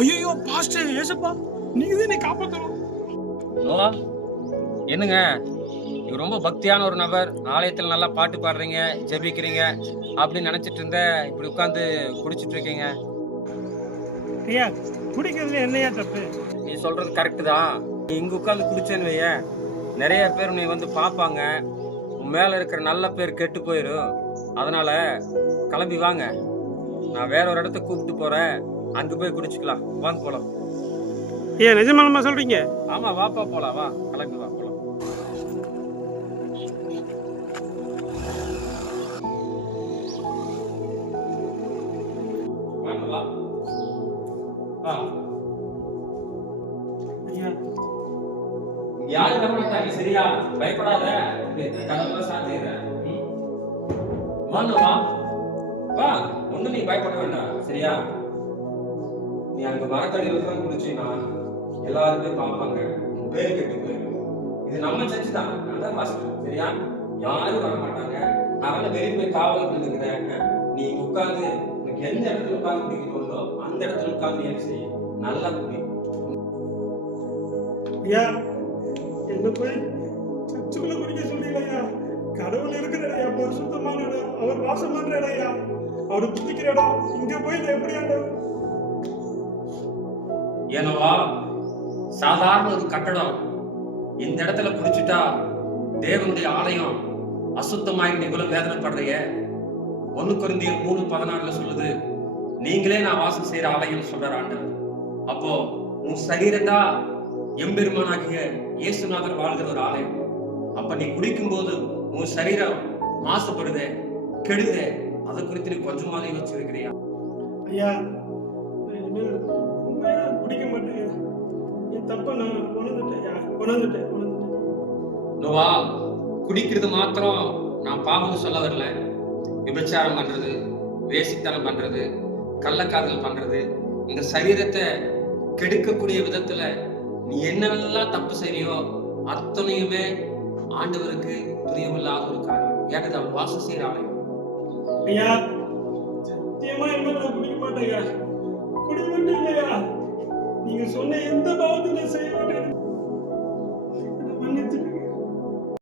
ஐயோ பாஸ்டர் ஏசப்பா, நீங்க தான் என்னை காப்பாத்தணும். நோவா, என்னங்க நீங்க ரொம்ப பக்தியான ஒரு நபர். ஆலயத்துல நல்லா பாட்டு பாடுறீங்க, ஜெபிக்கிறீங்க அப்படின்னு நினைச்சிட்டு இருந்தேன். இப்படி உட்கார்ந்து குடிச்சிட்டு இருக்கீங்க. ஐயா, குடிக்கிறதுல என்னையா தப்பு? நீ சொல்றது கரெக்ட் தான். நீ இங்க உட்கார்ந்து குடிச்சேன்னு வையேன், நிறைய பேர் நீ வந்து பார்ப்பாங்க. உன் மேல இருக்கிற நல்ல பேர் கெட்டு போயிரும். அதனால கிளம்பி வாங்க. நான் வேற ஒரு இடத்த கூப்பிட்டு போறேன். அங்க போய் குடிச்சுக்கலாம். வாங்க போலாம். ஏன் நிஜமாலுமா சொல்றீங்க? ஆமா, வாப்பா போலாம். வா, கிளம்பி வா போலாம். வாங்க, வா. வா. ஐயா, யாரும் நம்ப மாட்டாங்க, சரியா? பயப்படாத. கதவுல சாத்திடுறேன். வாங்க, வா. வா, ஒண்ணும் நீ பயப்பட வேண்டாம், சரியா? நீ அங்க மரத்தடியில போய் குடிச்சீன்னா எல்லாருமே பார்ப்பாங்க. உன் பேரு கெட்டு போயிடும். இது நம்ம சர்ச்சு தான். நான் தான் பாஸ்டர், சரியா? யாரும் வர மாட்டாங்க. நான் வந்து வெளியே போய் காவல் இருக்கிறேன். நீ உட்கார்ந்து உனக்கு எந்த இடத்துல உட்கார்ந்து குடிக்க தோணுதோ அந்த இடத்துல உட்கார்ந்து என்ன செய்ய, நல்லா குடி. ஐயா, என்ன போய் சர்ச்சுக்குள்ள குடிக்க சொல்றீங்க ஐயா? கடவுள் இருக்கிற இடம், பரிசுத்தமான இடம், அவர் வாசம் பண்ற இடம் ஐயா. அவர் குடிக்கிற இடம், இங்க போய் நான் எப்படி ஆண்டவர்? ஏனவா, சாதாரண ஒரு கட்டடம். இந்த இடத்துல குடிச்சுட்டா தேவனுடைய ஆலயம் அசுத்தமாய் நீ இவ்வளவு வேதனைப்படுறிய. 1 கொரிந்தியர் 3:16 சொல்லுது, நீங்களே நான் வாசம் செய்யற ஆலயம் சொல்ற ஆண்டவர். அப்போ உன் சரீரத்தா எம்பெருமானாகிய இயேசுநாதர் வாழ்கிற ஒரு ஆலயம். அப்ப நீ குடிக்கும் போது உன் சரீரம் மாசுபடுதே, கெடுதே. அதை குறித்து நீ கொஞ்சமாவது யோசிச்சிருக்கிறியா? ஐயா, இனிமேல் உண்மையா குடிக்க மாட்டேன். என் தப்ப நான் உணர்ந்துட்டேன். நோவா, குடிக்கிறது மாத்திரம் நான் பாவம்னு சொல்ல வரல. விபச்சாரம் பண்றது, வேசித்தனம் பண்றது, கள்ளக்காதல் பண்றது, இந்த சரீரத்தை கெடுக்கக்கூடிய விதத்துல நீ என்னெல்லாம் தப்பு செய்யறியோ அத்தனையுமே ஆண்டவருக்கு பிரியமில்லாத ஒரு காரியம். ஏற்றது அவர் வாசம் செய்யற ஆலயம். ஐயா, சத்தியமா இனிமேல் நான் குடிக்க மாட்டேன் ஐயா. குடி மட்டும் இல்லையா, நீங்க சொன்ன எந்த பாவத்தை நான் செய்ய மாட்டேன்.